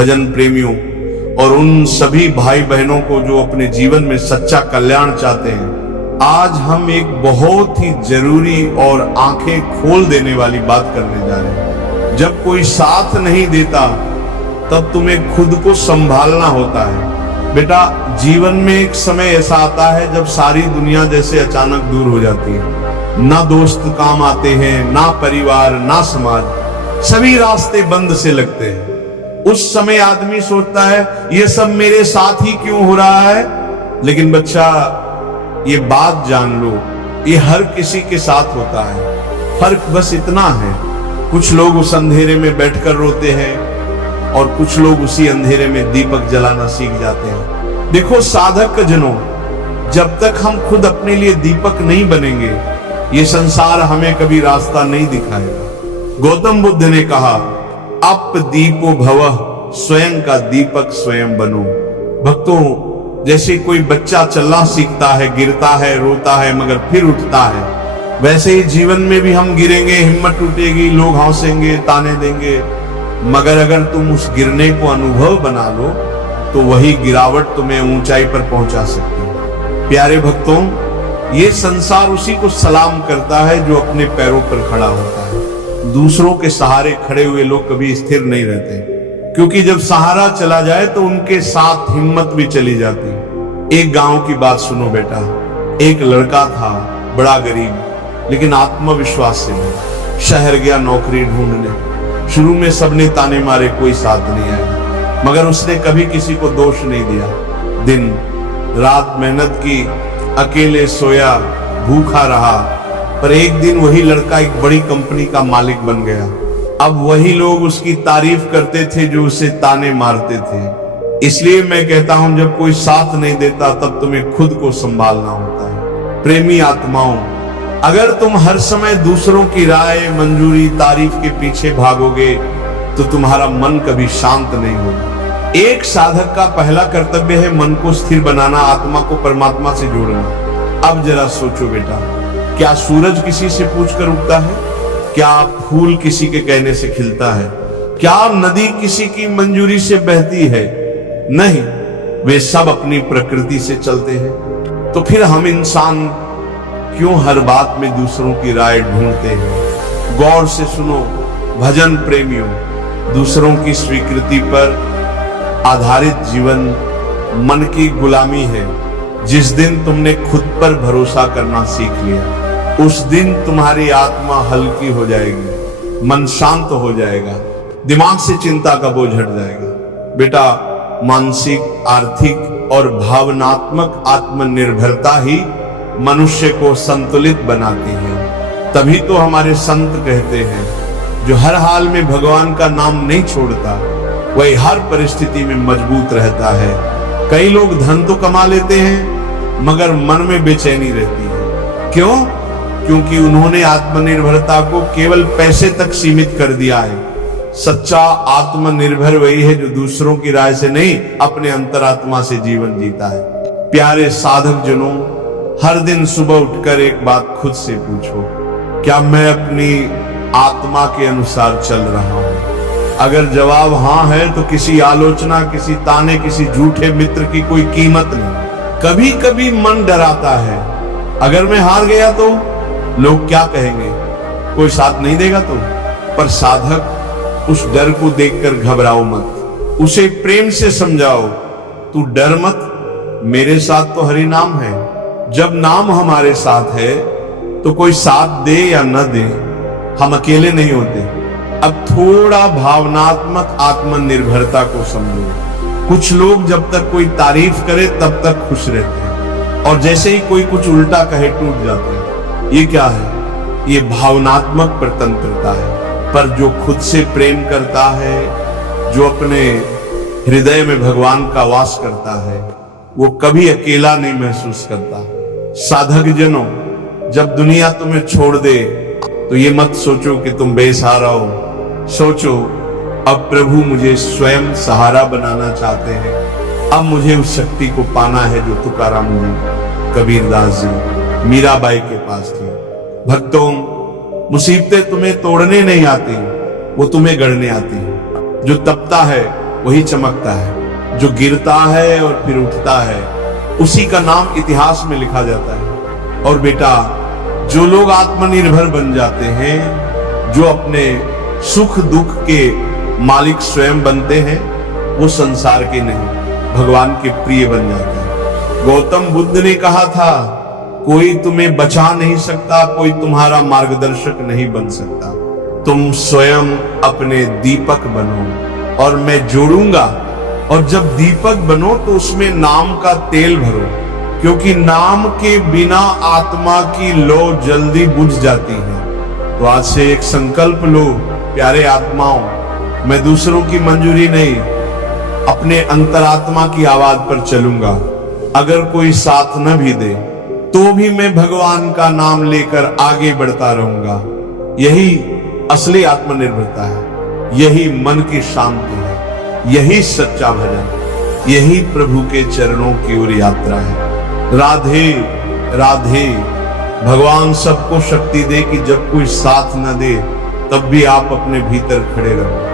भजन प्रेमियों और उन सभी भाई बहनों को जो अपने जीवन में सच्चा कल्याण चाहते हैं, आज हम एक बहुत ही जरूरी और आंखें खोल देने वाली बात करने जा रहे हैं। जब कोई साथ नहीं देता तब तुम्हें खुद को संभालना होता है। बेटा, जीवन में एक समय ऐसा आता है जब सारी दुनिया जैसे अचानक दूर हो जाती है। ना दोस्त काम आते हैं, ना परिवार, ना समाज, सभी रास्ते बंद से लगते हैं। उस समय आदमी सोचता है ये सब मेरे साथ ही क्यों हो रहा है। लेकिन बच्चा, ये बात जान लो, ये हर किसी के साथ होता है। फर्क बस इतना है, कुछ लोग उस अंधेरे में बैठकर रोते हैं और कुछ लोग उसी अंधेरे में दीपक जलाना सीख जाते हैं। देखो साधक जनों, जब तक हम खुद अपने लिए दीपक नहीं बनेंगे, ये संसार हमें कभी रास्ता नहीं दिखाएगा। गौतम बुद्ध ने कहा, अप दीपो भवः, स्वयं का दीपक स्वयं बनो। भक्तों, जैसे कोई बच्चा चलना सीखता है, गिरता है, रोता है, मगर फिर उठता है, वैसे ही जीवन में भी हम गिरेंगे, हिम्मत टूटेगी, लोग हंसेंगे, ताने देंगे, मगर अगर तुम उस गिरने को अनुभव बना लो तो वही गिरावट तुम्हें ऊंचाई पर पहुंचा सकती है। प्यारे भक्तों, ये संसार उसी को सलाम करता है जो अपने पैरों पर खड़ा होता है। दूसरों के सहारे खड़े हुए लोग कभी स्थिर नहीं रहते, क्योंकि जब सहारा चला जाए तो उनके साथ हिम्मत भी चली जाती। एक गांव की बात सुनो बेटा। एक लड़का था, बड़ा गरीब, लेकिन आत्मविश्वास से नहीं। शहर गया नौकरी ढूंढने। शुरू में सबने ताने मारे, कोई साथ नहीं आया, मगर उसने कभी किसी को दोष नहीं दिया। दिन रात मेहनत की, अकेले सोया, भूखा रहा, पर एक दिन वही लड़का एक बड़ी कंपनी का मालिक बन गया। अब वही लोग उसकी तारीफ करते थे जो उसे ताने मारते थे। इसलिए मैं कहता हूं, जब कोई साथ नहीं देता तब तुम्हें खुद को संभालना होता है। प्रेमी आत्माओं, अगर तुम हर समय दूसरों की राय, मंजूरी, तारीफ के पीछे भागोगे तो तुम्हारा मन कभी शांत नहीं होगा। एक साधक का पहला कर्तव्य है मन को स्थिर बनाना, आत्मा को परमात्मा से जोड़ना। अब जरा सोचो बेटा, क्या सूरज किसी से पूछकर उगता है? क्या फूल किसी के कहने से खिलता है? क्या नदी किसी की मंजूरी से बहती है? नहीं, वे सब अपनी प्रकृति से चलते हैं। तो फिर हम इंसान क्यों हर बात में दूसरों की राय ढूंढते हैं? गौर से सुनो भजन प्रेमियों, दूसरों की स्वीकृति पर आधारित जीवन मन की गुलामी है। जिस दिन तुमने खुद पर भरोसा करना सीख लिया, उस दिन तुम्हारी आत्मा हल्की हो जाएगी, मन शांत हो जाएगा, दिमाग से चिंता का बोझ हट जाएगा। बेटा, मानसिक, आर्थिक और भावनात्मक आत्मनिर्भरता ही मनुष्य को संतुलित बनाती है। तभी तो हमारे संत कहते हैं, जो हर हाल में भगवान का नाम नहीं छोड़ता, वही हर परिस्थिति में मजबूत रहता है। कई लोग धन तो कमा लेते हैं, मगर मन में बेचैनी रहती है। क्यों? क्योंकि उन्होंने आत्मनिर्भरता को केवल पैसे तक सीमित कर दिया है। सच्चा आत्मनिर्भर वही है जो दूसरों की राय से नहीं, अपने अंतरात्मा से जीवन जीता है। प्यारे साधक जनों, हर दिन सुबह उठकर एक बात खुद से पूछो, क्या मैं अपनी आत्मा के अनुसार चल रहा हूं? अगर जवाब हां है तो किसी आलोचना, किसी ताने, किसी झूठे मित्र की कोई कीमत नहीं। कभी कभी मन डराता है, अगर मैं हार गया तो लोग क्या कहेंगे, कोई साथ नहीं देगा तो। पर साधक उस डर को देखकर घबराओ मत, उसे प्रेम से समझाओ, तू डर मत, मेरे साथ तो हरि नाम है। जब नाम हमारे साथ है तो कोई साथ दे या न दे, हम अकेले नहीं होते। अब थोड़ा भावनात्मक आत्मनिर्भरता को समझो। कुछ लोग जब तक कोई तारीफ करे तब तक खुश रहते हैं, और जैसे ही कोई कुछ उल्टा कहे टूट जाते हैं। ये क्या है? ये भावनात्मक प्रतंत्रता है। पर जो खुद से प्रेम करता है, जो अपने हृदय में भगवान का वास करता है, वो कभी अकेला नहीं महसूस करता। साधक जनों, जब दुनिया तुम्हें छोड़ दे तो ये मत सोचो कि तुम बेसहारा हो। सोचो, अब प्रभु मुझे स्वयं सहारा बनाना चाहते हैं। अब मुझे उस शक्ति को पाना है जो तुकाराम जी, कबीरदास जी, मीराबाई के पास थी। भक्तों, मुसीबतें तुम्हें तोड़ने नहीं आती, वो तुम्हें गढ़ने आती है। जो तपता है वही चमकता है। जो गिरता है और फिर उठता है, उसी का नाम इतिहास में लिखा जाता है। और बेटा, जो लोग आत्मनिर्भर बन जाते हैं, जो अपने सुख दुख के मालिक स्वयं बनते हैं, वो संसार के नहीं, भगवान के प्रिय बन जाते हैं। गौतम बुद्ध ने कहा था, कोई तुम्हें बचा नहीं सकता, कोई तुम्हारा मार्गदर्शक नहीं बन सकता, तुम स्वयं अपने दीपक बनो और मैं जोड़ूंगा। और जब दीपक बनो तो उसमें नाम का तेल भरो, क्योंकि नाम के बिना आत्मा की लौ जल्दी बुझ जाती है। तो आज से एक संकल्प लो प्यारे आत्माओं, मैं दूसरों की मंजूरी नहीं, अपने अंतरात्मा की आवाज पर चलूंगा। अगर कोई साथ न भी दे तो भी मैं भगवान का नाम लेकर आगे बढ़ता रहूंगा। यही असली आत्मनिर्भरता है, यही मन की शांति है, यही सच्चा भजन, यही प्रभु के चरणों की ओर यात्रा है। राधे राधे। भगवान सबको शक्ति दे कि जब कोई साथ न दे तब भी आप अपने भीतर खड़े रहो।